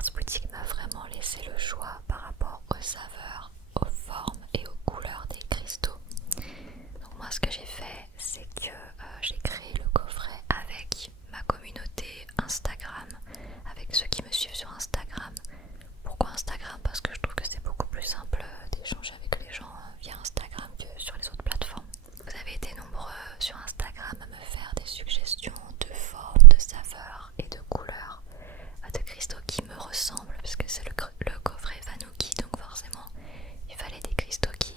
Mars Boutique m'a vraiment laissé le choix par rapport aux saveurs, aux formes et aux couleurs des cristaux. Donc moi ce que j'ai fait, c'est que j'ai créé le coffret avec ma communauté Instagram, avec ceux qui me suivent sur Instagram. Pourquoi Instagram? Parce que je trouve que c'est beaucoup plus simple d'échanger avec les gens via Instagram que sur les autres plateformes. Vous avez été nombreux sur Instagram à me faire des suggestions de formes, de saveurs et de couleurs de cristaux qui me ressemblent, parce que c'est le coffret Vanuki, donc forcément il fallait des cristaux qui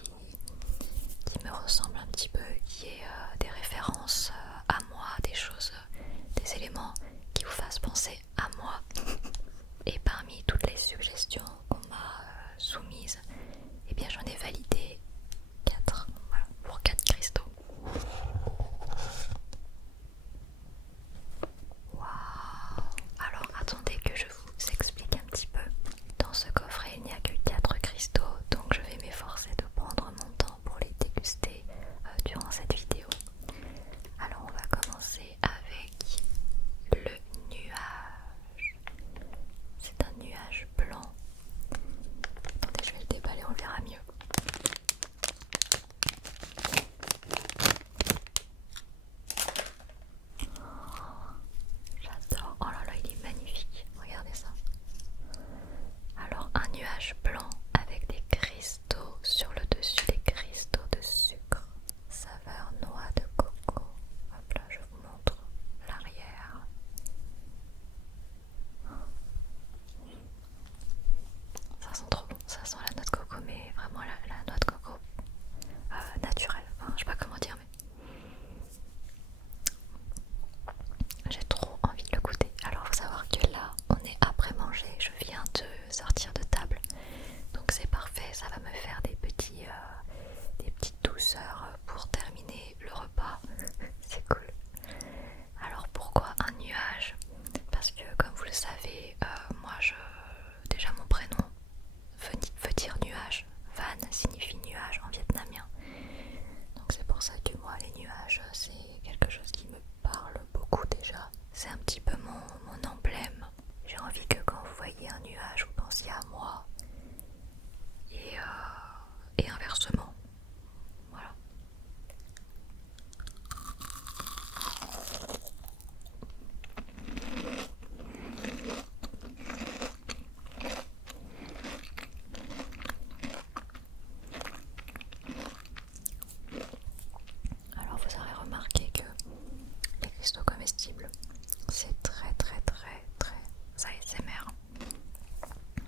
me ressemblent un petit peu, qui aient des références à moi, des choses, des éléments qui vous fassent penser à moi. Et parmi toutes les suggestions qu'on m'a soumises, eh bien j'en ai validé 4, voilà, pour 4 cristaux. Waouh! Alors attendez que je vous explique un petit peu. Dans ce coffret il n'y a que 4 cristaux, donc je vais m'efforcer de prendre mon temps pour les déguster durant cette vidéo. Alors on va commencer avec le nuage. C'est un nuage blanc. Attendez, je vais le déballer, on verra mieux. J'adore. Oh là là, il est magnifique. Regardez ça. Alors, un nuage blanc avec des cristaux sur le dessus, des cristaux de sucre. Saveur noix de coco. Hop là, je vous montre l'arrière. Ça sent trop bon. Ça sent la noix de coco, mais vraiment la noix de coco naturelle. Enfin, je sais pas comment dire, mais j'ai trop envie de le goûter. Alors faut savoir que là on est après manger, je viens de sortir de table, donc c'est parfait, ça va me faire des petites douceurs pour terminer le repas. C'est cool. Alors pourquoi un nuage? Parce que comme vous le savez, moi déjà mon prénom veut dire nuage. Van signifie nuage en vietnamien. Donc c'est pour ça que moi les nuages c'est quelque chose qui me parle beaucoup déjà. C'est un petit peu mon emblème. J'ai envie que quand vous voyez un nuage vous pensiez à moi et inversement. Voilà. Alors vous aurez remarqué que les cristaux comestibles c'est très très très très ASMR.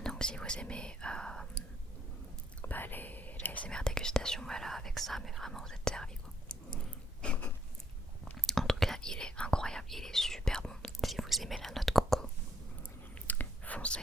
Donc si vous aimez les ASMR dégustation, voilà, avec ça, mais vraiment vous êtes servis quoi. En tout cas il est incroyable, il est super bon. Si vous aimez la noix de coco, foncez.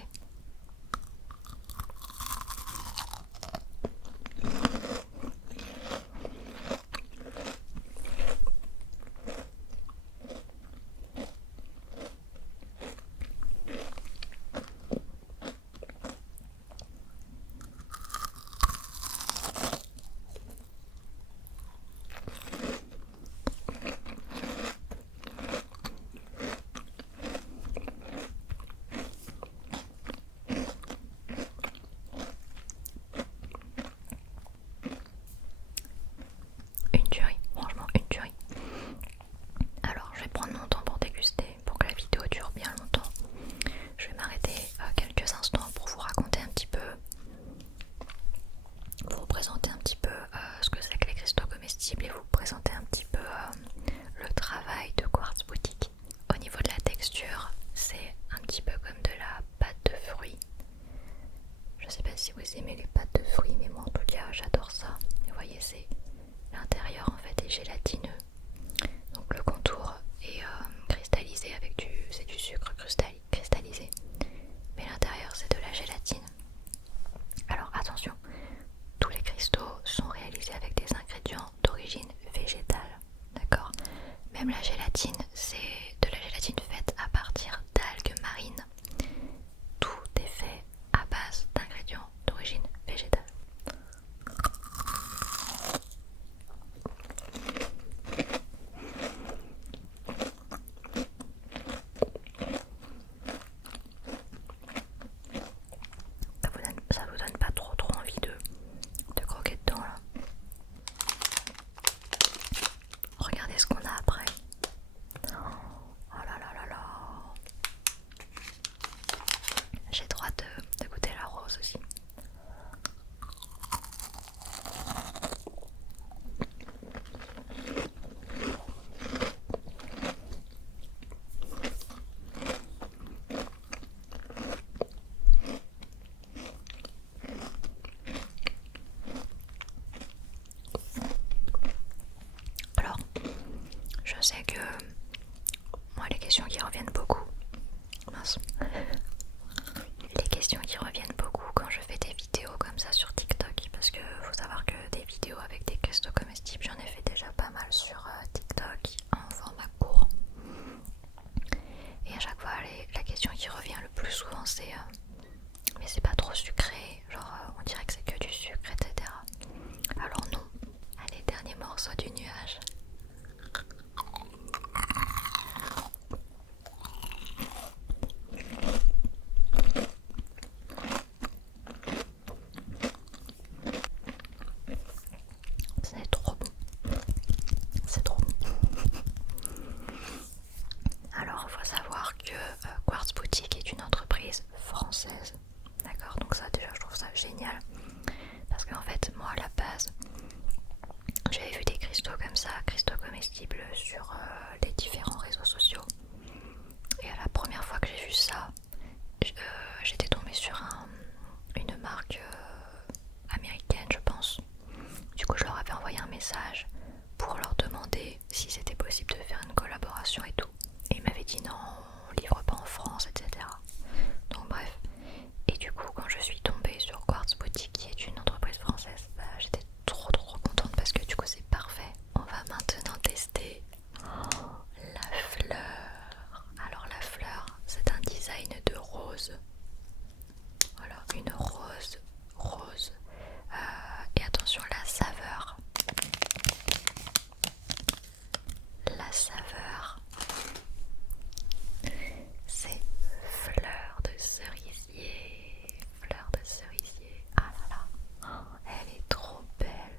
française. D'accord, donc ça déjà je trouve ça génial. Parce qu'en fait moi à la base j'avais vu des cristaux comme ça, cristaux comestibles sur les différents réseaux sociaux. Et à la première fois que j'ai vu ça, j'étais tombée sur une marque américaine je pense. Du coup je leur avais envoyé un message pour leur demander si c'était possible de faire une collaboration et tout. Et ils m'avaient dit non, on livre pas en France, etc. Donc bref. Et du coup quand je suis tombée sur Quartz Boutique qui est une entreprise française, j'étais trop contente parce que du coup c'est parfait. On va maintenant tester la fleur. Alors la fleur c'est un design de rose. Voilà, une rose. Et attention la saveur. La saveur, c'est fleur de cerisier. Fleur de cerisier. Ah là là, oh, elle est trop belle.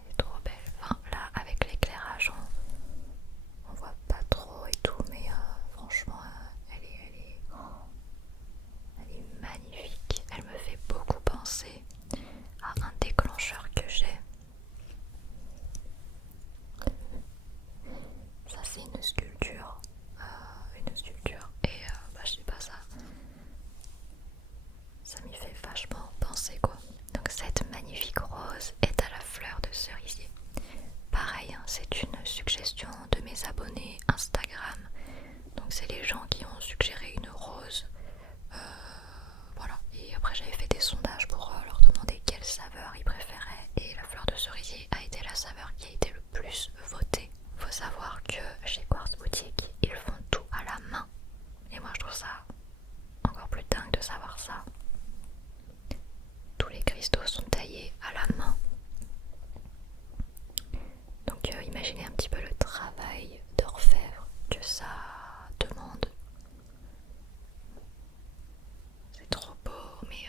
Elle est trop belle. Enfin là, avec l'éclairage, on voit pas trop et tout, mais franchement, elle est magnifique. Elle me fait beaucoup penser à un déclencheur que j'ai. Ça c'est une sculpture et je sais pas, ça m'y fait vachement penser quoi. Donc cette magnifique rose est à la fleur de cerisier. Pareil, hein, c'est une suggestion de mes abonnés Instagram. Donc c'est les gens qui ont suggéré une rose. Voilà. Et après j'avais fait des sondages pour leur demander quelle saveur ils préféraient. Et la fleur de cerisier a été la saveur qui a été le plus votée. Faut savoir que chez Quartz Boutique, ils font tout à la main. Et moi je trouve ça encore plus dingue de savoir ça. Tous les cristaux sont taillés à la main. Donc imaginez un petit peu le travail d'orfèvre que ça demande. C'est trop beau, mais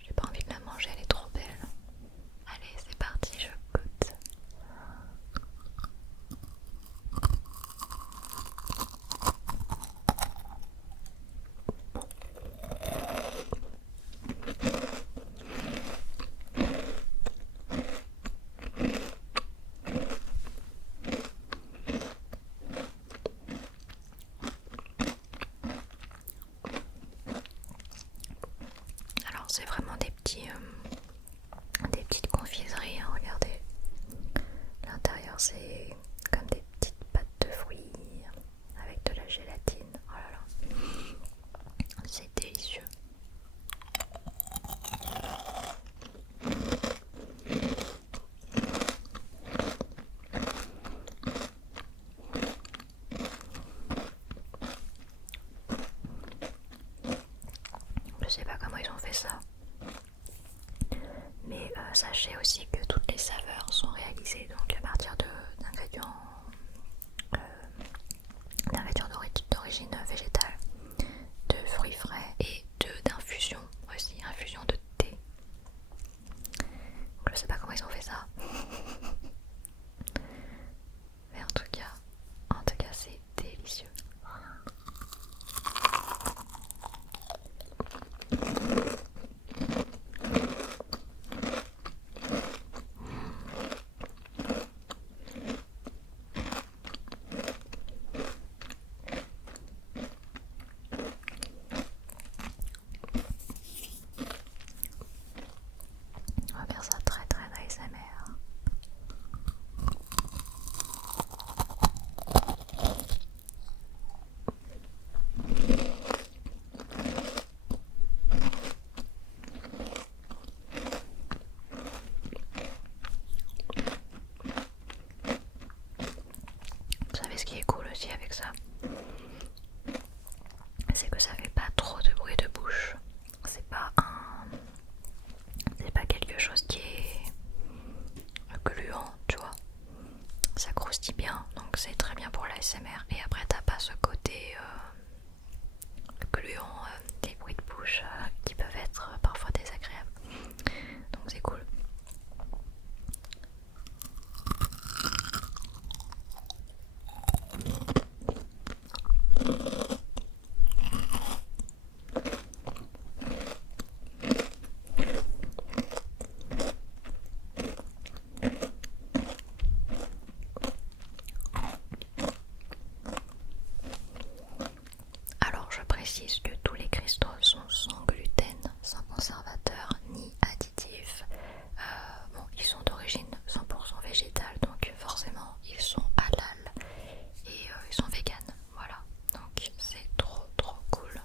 j'ai pas envie de la manger, elle est trop belle. Allez, c'est parti, je goûte. Alors c'est vraiment des petites confiseries, hein, regardez. L'intérieur c'est comme des petites pâtes de fruits avec de la gélatine. Oh là là, c'est délicieux. Je sais pas comment ils ont fait ça. Mais sachez aussi que toutes les saveurs sont réalisées donc à partir d'ingrédients d'origine végétale, de fruits frais et d'infusion aussi, infusion de thé. Donc je sais pas comment ils ont fait ça. Mais en tout cas c'est délicieux. précise que tous les cristaux sont sans gluten, sans conservateur ni additif. Bon, ils sont d'origine 100% végétale, donc forcément ils sont halal et ils sont vegan. Voilà, donc c'est trop cool.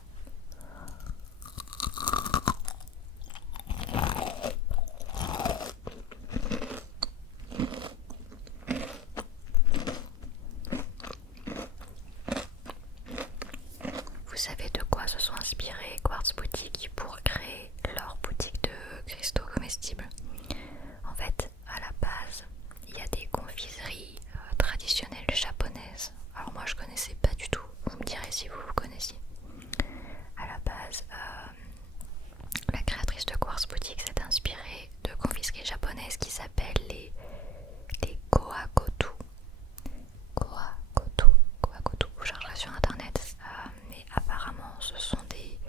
Vous savez de quoi se sont inspirés Quartz Boutique pour créer leur boutique de cristaux comestibles? En fait, à la base, il y a des confiseries traditionnelles japonaises. Alors moi je connaissais pas du tout, vous me direz si vous connaissiez. À la base, la créatrice de Quartz Boutique s'est inspirée de confiseries japonaises qui s'appellent les Kohakotu. Kohakotu, vous chercherez sur internet. Mais apparemment ce sont des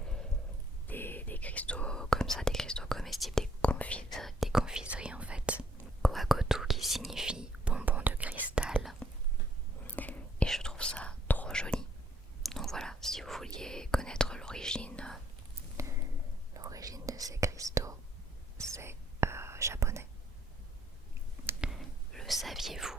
cristaux comme ça, des cristaux comestibles, des confiseries en fait. Kohakotu qui signifie bonbon de cristal. Et je trouve ça trop joli. Donc voilà, si vous vouliez connaître l'origine de ces cristaux, c'est japonais. Le saviez-vous?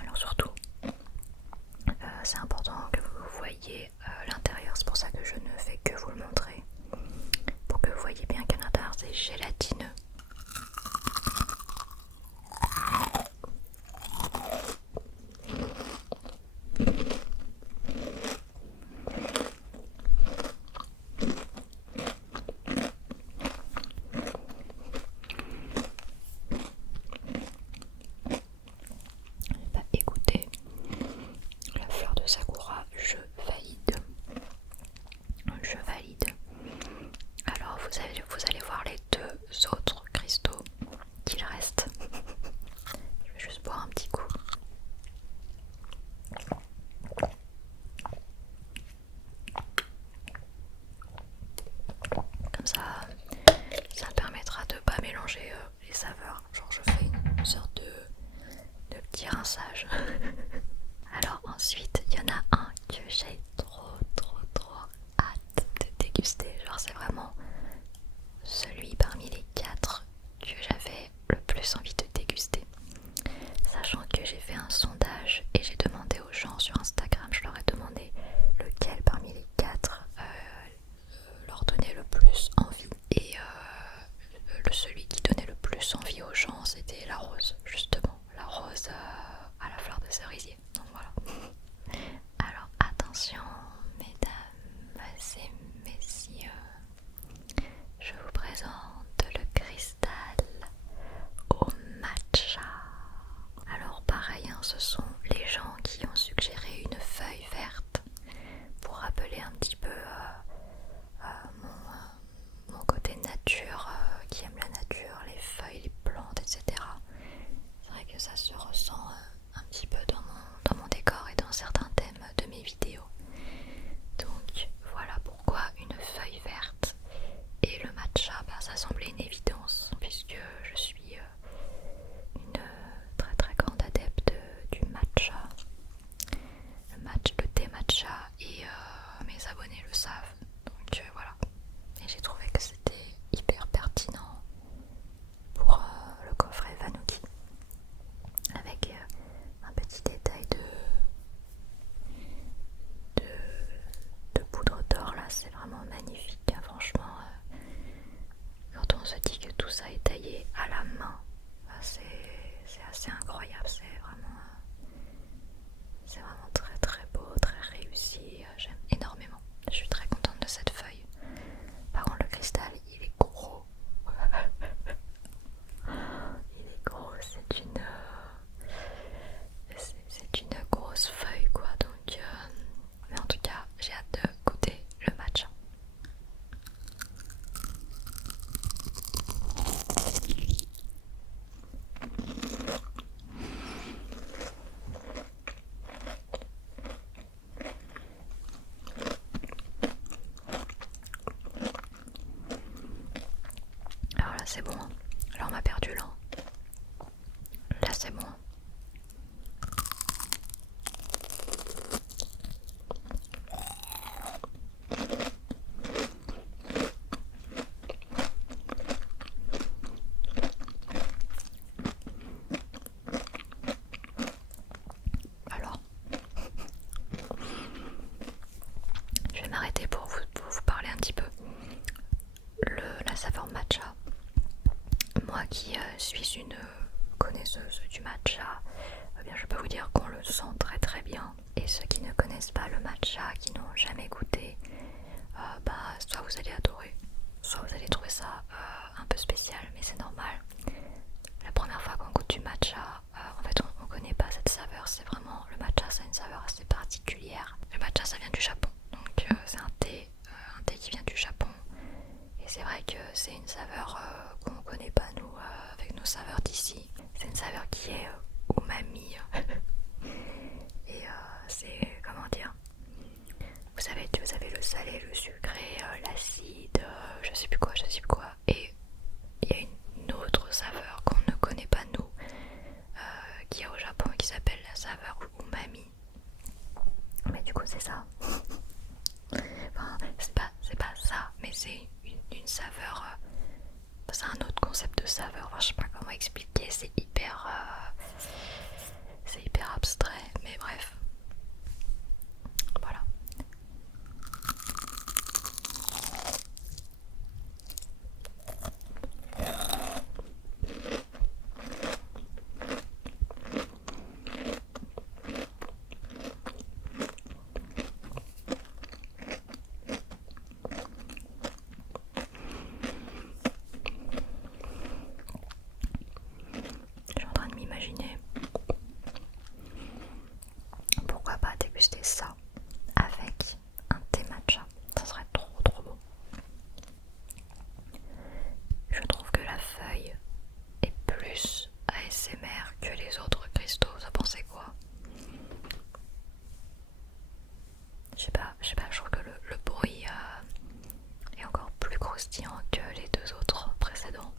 Alors surtout, c'est important que vous voyez l'intérieur, c'est pour ça que je ne fais que vous le montrer, pour que vous voyez bien qu'à l'intérieur c'est gélatineux. Bah écoutez, la fleur de Sakura, je valide. Alors vous allez voir les deux autres cristaux qu'il reste. Je vais juste boire un petit coup. Comme ça me permettra de pas mélanger les saveurs. Genre je fais une sorte de petit rinçage. Alors ensuite, il y en a un que j'ai trop hâte de déguster. Genre c'est vraiment celui parmi les 4 que j'avais le plus envie de déguster. Sachant que j'ai fait un sondage et j'ai demandé aux gens sur Instagram, je leur ai demandé lequel parmi les 4 leur donnait le plus envie. Et celui qui donnait le plus envie aux gens, c'était la rose, justement. La rose à la fleur de cerisier. Donc voilà. Alors attention, mesdames et messieurs, je vous présente le cristal au matcha. Alors pareil, hein, ce sont les gens qui ont suggéré une feuille verte pour rappeler un petit peu mon côté nature, qui aime la nature, les feuilles, les plantes, etc. C'est vrai que ça se ressent un petit peu dans mon décor et dans certains thèmes de mes vidéos. Donc voilà pourquoi une feuille verte. Et le matcha, ça semblait une évidence puisque je suis une très grande adepte du matcha. c'est bon. Là on m'a perdu là. Là c'est bon. Alors, je vais m'arrêter pour vous parler un petit peu. La saveur matcha. Moi qui suis une connaisseuse du matcha, eh bien je peux vous dire qu'on le sent très très bien. Et ceux qui ne connaissent pas le matcha, qui n'ont jamais goûté, soit vous allez adorer, soit vous allez trouver ça un peu spécial, mais c'est normal. La première fois qu'on goûte du matcha, en fait on connaît pas cette saveur, c'est vraiment, le matcha ça a une saveur assez particulière. Le matcha ça vient du Japon, donc c'est un thé qui vient du Japon. Et c'est vrai que c'est une saveur qu'on connaît pas nous avec nos saveurs d'ici. C'est une saveur qui est umami. Et c'est, comment dire, vous avez le salé, le sucré, l'acide, je sais plus quoi. Et il y a une autre saveur qu'on ne connaît pas nous, qui est au Japon et qui s'appelle la saveur umami. Mais du coup c'est ça. Enfin, c'est pas ça, mais c'est une saveur. C'est un autre concept de saveur. Enfin, je sais pas comment expliquer. C'est hyper abstrait, mais bref. Voilà. Je suis en train de m'imaginer. Pourquoi pas déguster ça avec un thé matcha? Ça serait trop trop beau. Je trouve que la feuille est plus ASMR que les autres cristaux. Vous en pensez quoi? Je sais pas, je trouve que le bruit est encore plus croustillant que les deux autres précédents.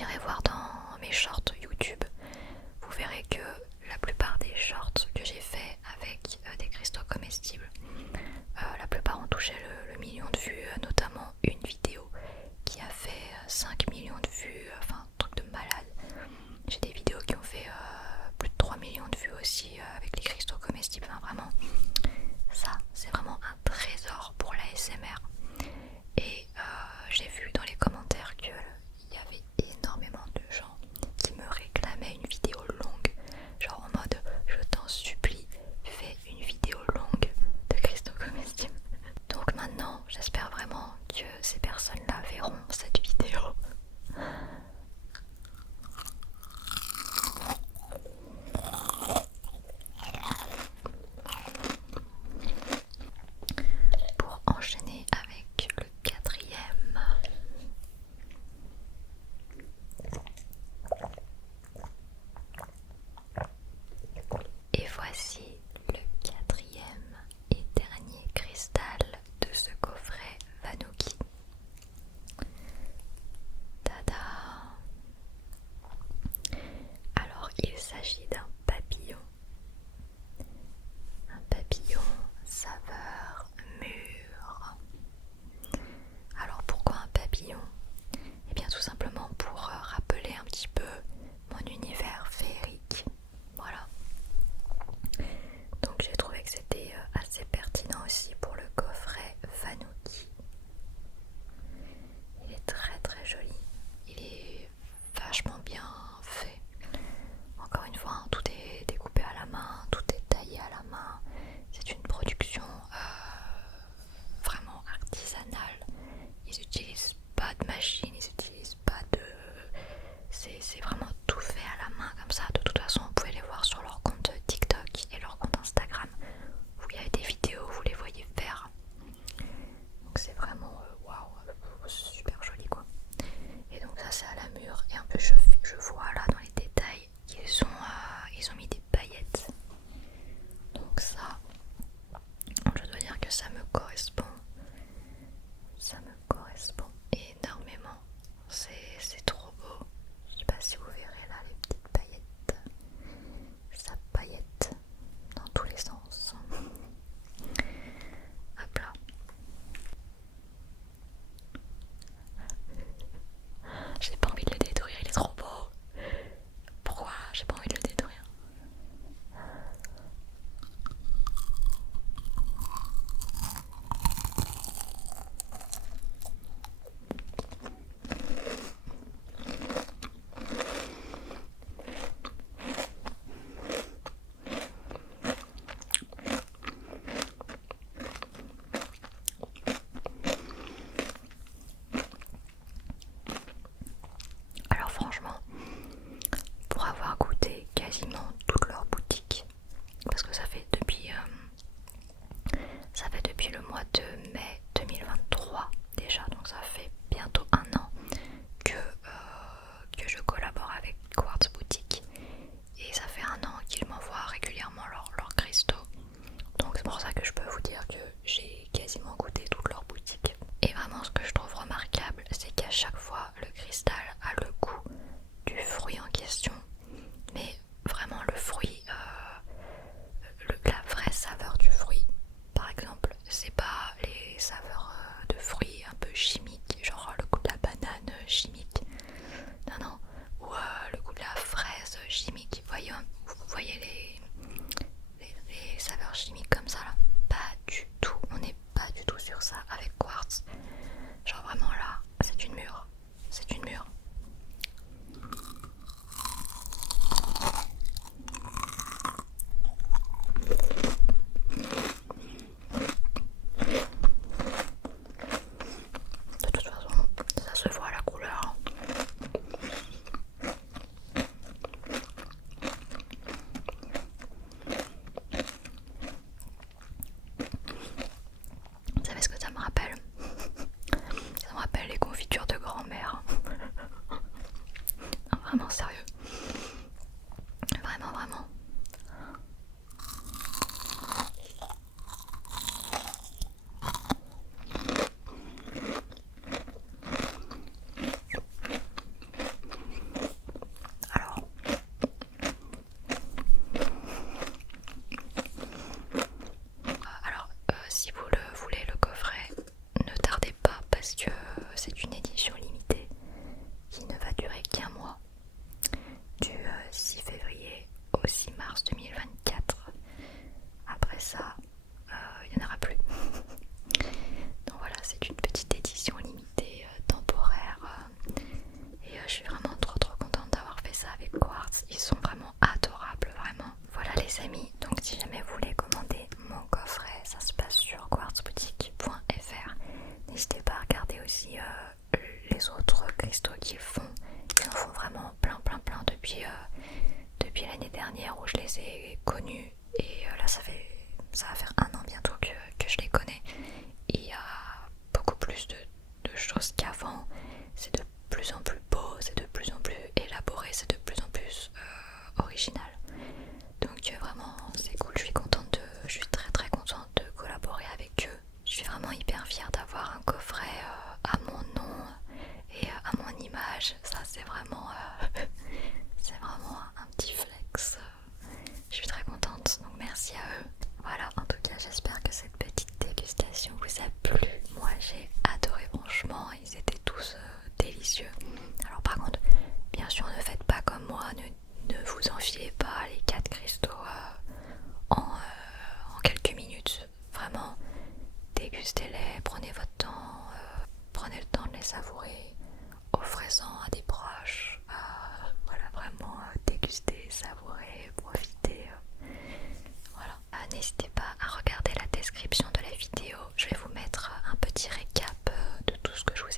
vous irez voir dans mes shorts YouTube, vous verrez que la plupart des shorts que j'ai fait avec des cristaux comestibles, la plupart ont touché le million de vues, notamment une vidéo qui a fait 5 millions de vues, enfin un truc de malade. J'ai des vidéos qui ont fait plus de 3 millions de vues aussi avec les cristaux comestibles, enfin vraiment, ça c'est vraiment un trésor pour l'ASMR. Et j'ai vu dans les commentaires qu'il y avait énormément de gens qui me réclamaient une vidéo longue, genre en mode je t'en supplie, fais une vidéo longue de cristaux comestibles. Donc maintenant j'espère vraiment que ces personnes là verront cette vidéo. Pour enchaîner avec le quatrième, et voici le quatrième et dernier cristal de ce coffret Vanuki. Tada! Alors il s'agit d'un papillon. Un papillon saveur mûre. Alors pourquoi un papillon? Eh bien tout simplement pour rappeler un petit peu mon univers féerique. Voilà. Donc j'ai trouvé que c'était assez pertinent aussi pour le coffret Vanuki. Il est très très joli. Il est vachement bien fait. Encore une fois, tout est découpé à la main, tout est taillé à la main. C'est une production vraiment artisanale. Ils n'utilisent pas de machine, ils n'utilisent pas de... C'est vraiment tout fait à la main comme ça. De toute façon, vous pouvez les voir sur leur compte TikTok et leur compte Instagram où il y a des vidéos, vous les voyez faire. Donc c'est vraiment waouh, super joli quoi. Et donc ça c'est à la mûre. Et un peu je vois là dans les détails ils ont mis des paillettes. Donc ça, je dois dire que ça me correspond. Ça me correspond énormément. C'est trop beau. Je sais pas si vous verrez là les petites paillettes. Ça paillette dans tous les sens. Hop là. J'ai pas envie de le détruire, il est trop beau. Pourquoi j'ai pas envie de le détruire? Alors franchement, pour avoir goûté quasiment toutes leurs boutiques, parce que ça fait depuis le mois de mai 2023 déjà, donc ça fait bientôt un an que je collabore avec Quartz Boutique et ça fait un an qu'ils m'envoient régulièrement leurs cristaux, donc c'est pour ça que je peux vous dire que j'ai quasiment goûté toutes leurs boutiques. Et vraiment ce que je trouve remarquable, c'est qu'à chaque fois le cristal a le goût du fruit en question, mais vraiment le fruit, la vraie saveur du fruit. Par exemple, c'est pas les saveurs de fruits un peu chimiques, genre le goût de la banane chimique, non non, ou le goût de la fraise chimique. Vous voyez les saveurs chimiques comme ça là? Pas du tout, on n'est pas du tout sur ça avec Quartz. Genre vraiment là, c'est une mûre, c'est une mûre. De toute façon, ça se voit à la couleur. Vous savez ce que ça me rappelle? Ça me rappelle les confitures de grand-mère. Non, vraiment sérieux. Vraiment, vraiment. ça va faire 1 an bientôt que je les connais. Il y a beaucoup plus de choses qu'avant. C'est de plus en plus beau, c'est de plus en plus élaboré, c'est de plus en plus original. Donc vraiment c'est cool, je suis très très contente de collaborer avec eux. Je suis vraiment hyper fière d'avoir un coffret à mon nom et à mon image. Ça c'est vraiment c'est vraiment un petit flex. Je suis très contente, donc merci à eux. Voilà, en tout cas j'espère que cette petite dégustation vous a plu. Moi j'ai adoré, franchement, ils étaient tous délicieux. Alors par contre, bien sûr ne faites pas comme moi, ne vous enfilez pas les 4 cristaux en quelques minutes. Vraiment, dégustez-les, prenez votre temps, prenez le temps de les savourer, offrez-en à des proches, voilà, vraiment déguster, savourer, profiter. Voilà. N'hésitez pas à regarder la description de la vidéo, je vais vous mettre un petit récap de tout ce que je vous